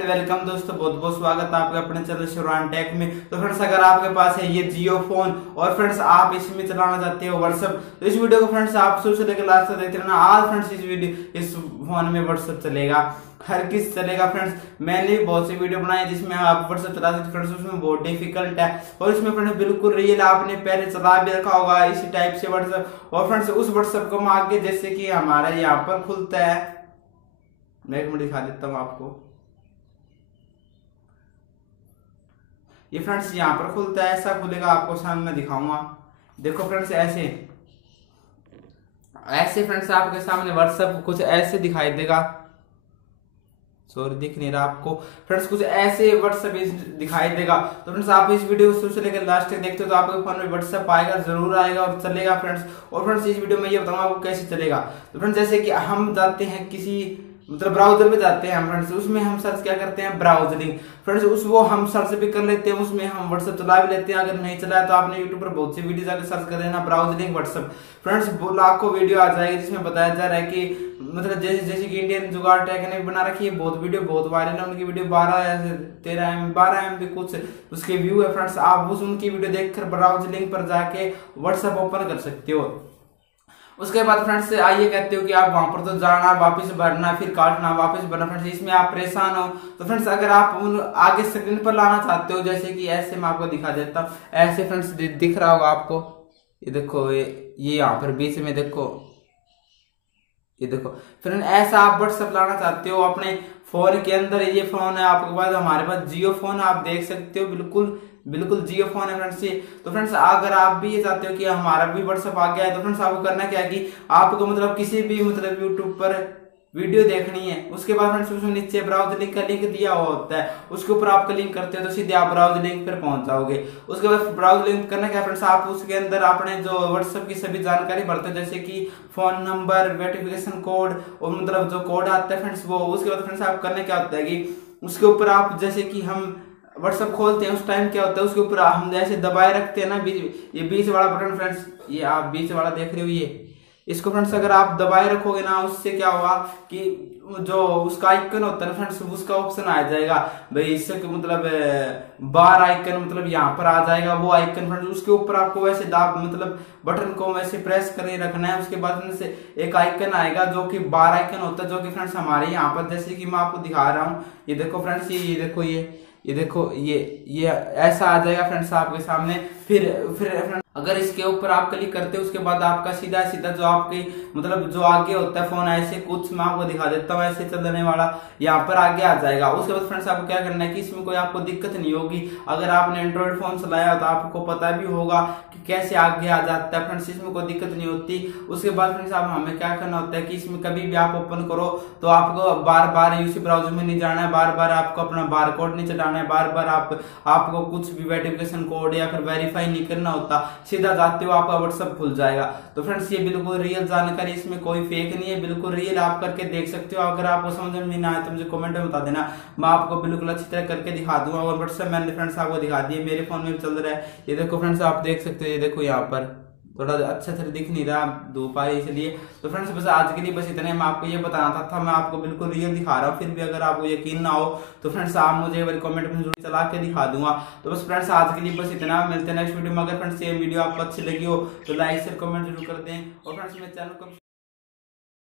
And welcome दोस्तों, बहुत बहुत स्वागत है आपका अपने चैनल शुरान टेक में। तो फ्रेंड्स, अगर आपके पास है ये जियो फोन और फ्रेंड्स आप इसमें चलाना चाहते हो व्हाट्सएप, तो इस वीडियो को फ्रेंड्स आप शुरू से लेकर लास्ट तक देखते रहना। आज फ्रेंड्स इस फोन में व्हाट्सएप चलेगा, हर किस चलेगा। फ्रेंड्स मैंने भी बहुत सी वीडियो बनाई जिसमें आप व्हाट्सएप चला सकते फ्रेंड्स, उसमें बहुत डिफिकल्ट है और इसमें फ्रेंड्स बिल्कुल रियल आपने पहले चला भी रखा होगा इसी टाइप से व्हाट्सएप। और फ्रेंड्स उस व्हाट्सएप को हम आगे जैसे कि हमारा यहाँ पर खुलता है, मैं एक मिनट दिखा देता हूँ आपको। ये फ्रेंड्स यहाँ पर खुलता है, ऐसा खुलेगा, आपको सामने मैं दिखाऊंगा। देखो फ्रेंड्स ऐसे ऐसे फ्रेंड्स आपके सामने व्हाट्सएप कुछ ऐसे दिखाई देगा। सॉरी दिख नहीं रहा आपको फ्रेंड्स, कुछ ऐसे व्हाट्सएप दिखाई देगा। तो फ्रेंड्स आप इस वीडियो को शुरू से लेकर लास्ट तक देखते हो तो आपके फोन में व्हाट्सएप आएगा, जरूर आएगा और चलेगा फ्रेंड्स। और फ्रेंड्स इस वीडियो में ये बताऊंगा आपको कैसे चलेगा। तो फ्रेंड्स जैसे कि हम जाते हैं किसी मतलब ब्राउजर में जाते हैं फ्रेंड्स, उसमें हम सर्च क्या करते हैं, ब्राउजरिंग फ्रेंड्स। वो हम सर्च भी कर लेते हैं, उसमें हम व्हाट्सएप चला भी लेते हैं। अगर नहीं चलाया तो आपने यूट्यूब पर बहुत सी वीडियो जाकर सर्च कर लेना, ब्राउजरिंग व्हाट्सएप फ्रेंड्स। लाखों वीडियो आ जाएगी जिसमें बताया जा रहा है कि मतलब जैसे कि इंडियन जुगाड़ टेक ने बना रखी है, बहुत वीडियो बहुत वायरल है उनकी वीडियो, 12 MB कुछ उसके व्यू है फ्रेंड्स। आप उनकी वीडियो देखकर ब्राउजरिंग पर जाके व्हाट्सएप ओपन कर सकते हो। उसके बाद फ्रेंड्स आइए कहते हो कि आप वहां पर तो जाना, वापस भरना, फिर काटना, वापस भरना फ्रेंड्स, इसमें आप परेशान हो। तो फ्रेंड्स अगर आप उन आगे स्क्रीन पर लाना चाहते हो, जैसे कि ऐसे मैं आपको दिखा देता हूँ, ऐसे फ्रेंड्स दिख रहा होगा आपको, ये देखो ये यहाँ पर बीच में देखो, ये देखो फ्रेंड, ऐसा आप व्हाट्सएप लाना चाहते हो अपने फोन के अंदर। ये फोन है आपके पास, हमारे पास जियो फोन आप देख सकते हो, बिल्कुल जियो फोन है फ्रेंड्स ये। तो फ्रेंड्स अगर आप भी ये चाहते हो कि हमारा भी व्हाट्सएप आ गया है, तो फ्रेंड्स आपको करना क्या है कि आपको मतलब किसी भी मतलब यूट्यूब पर वीडियो देखनी है, उसके बाद फ्रेंड्स उसमें नीचे ब्राउजर का लिंक दिया हुआ होता है, उसके ऊपर आप क्लिक करते हो तो सीधे आप ब्राउजर लिंक पर पहुंच जाओगे। उसके बाद ब्राउजर लिंक करना क्या फ्रेंड्स, आप उसके अंदर अपने जो व्हाट्सएप की सभी जानकारी भरते हो, जैसे कि फोन नंबर, वेरिफिकेशन कोड और मतलब जो कोड आता है फ्रेंड्स वो। उसके बाद फ्रेंड्स आप करना क्या होता है कि उसके ऊपर आप जैसे कि हम व्हाट्सएप खोलते हैं उस टाइम क्या होता है, उसके ऊपर हम जैसे दबाए रखते हैं ना ये बीच वाला बटन फ्रेंड्स, ये आप बीच वाला देख रहे हो, ये इसको फ्रेंड्स अगर आप दबाए रखोगे ना, उससे क्या होगा कि जो उसका आइकन होता है फ्रेंड्स, उसका ऑप्शन आ जाएगा भाई, इससे मतलब बार आइकन मतलब यहाँ पर आ जाएगा वो आइकन फ्रेंड्स। उसके ऊपर आपको वैसे दाब मतलब बटन को वैसे प्रेस करके रखना है। उसके बाद से एक आइकन आएगा जो कि बार आइकन होता है, जो कि फ्रेंड्स हमारे यहाँ पर जैसे कि मैं आपको दिखा रहा हूँ, ये देखो फ्रेंड्स, ये देखो ये ऐसा आ जाएगा फ्रेंड्स आपके सामने। फिर अगर इसके ऊपर आप क्लिक करते हो उसके बाद आपका सीधा जो आपकी मतलब जो आगे होता है फोन, ऐसे कुछ मैं आपको दिखा देता हूँ, ऐसे चलने वाला यहाँ पर आगे आ जाएगा। उसके बाद फ्रेंड्स आपको क्या करना है कि इसमें कोई आपको दिक्कत नहीं होगी। अगर आपने एंड्रॉइड फोन चलाया तो आपको पता भी होगा कि कैसे आगे आ जाता है फ्रेंड्स, इसमें कोई दिक्कत नहीं होती। उसके बाद फ्रेंड्स आप हमें क्या करना होता है कि इसमें कभी भी आप ओपन करो तो आपको बार बार उसी ब्राउजर में नहीं जाना है, बार बार आपको अपना बार कोड नहीं चलाना है, बार बार आपको कुछ भी वेरिफिकेशन कोड या फिर वेरीफाई नहीं करना होता, सीधा जाते हो आपका व्हाट्सएप खुल जाएगा। तो फ्रेंड्स ये बिल्कुल रियल जानकारी, इसमें कोई फेक नहीं है, बिल्कुल रियल आप करके देख सकते हो। अगर आपको समझ में नहीं आया तो मुझे कमेंट में बता देना, मैं आपको बिल्कुल अच्छी तरह करके दिखा दूंगा। और व्हाट्सएप मैंने फ्रेंड्स आपको दिखा दिया, मेरे फोन में भी चल रहा है, ये देखो फ्रेंड्स आप देख सकते हो, ये देखो यहाँ पर थोड़ा अच्छा से दिख नहीं रहा, धूप आ रही इसलिए। तो फ्रेंड्स बस आज के लिए बस इतना ही, मैं आपको ये बताना था, मैं आपको बिल्कुल रियल दिखा रहा हूँ। फिर भी अगर आपको यकीन ना हो तो फ्रेंड्स आप मुझे कमेंट में जरूर चला के दिखा दूंगा। तो बस फ्रेंड्स आज के लिए बस इतना, मिलते हैं नेक्स्ट वीडियो में। अगर फ्रेंड्स ये वीडियो आपको अच्छी लगी हो तो लाइक शेयर कमेंट जरूर कर दें और फ्रेंड्स मेरे चैनल को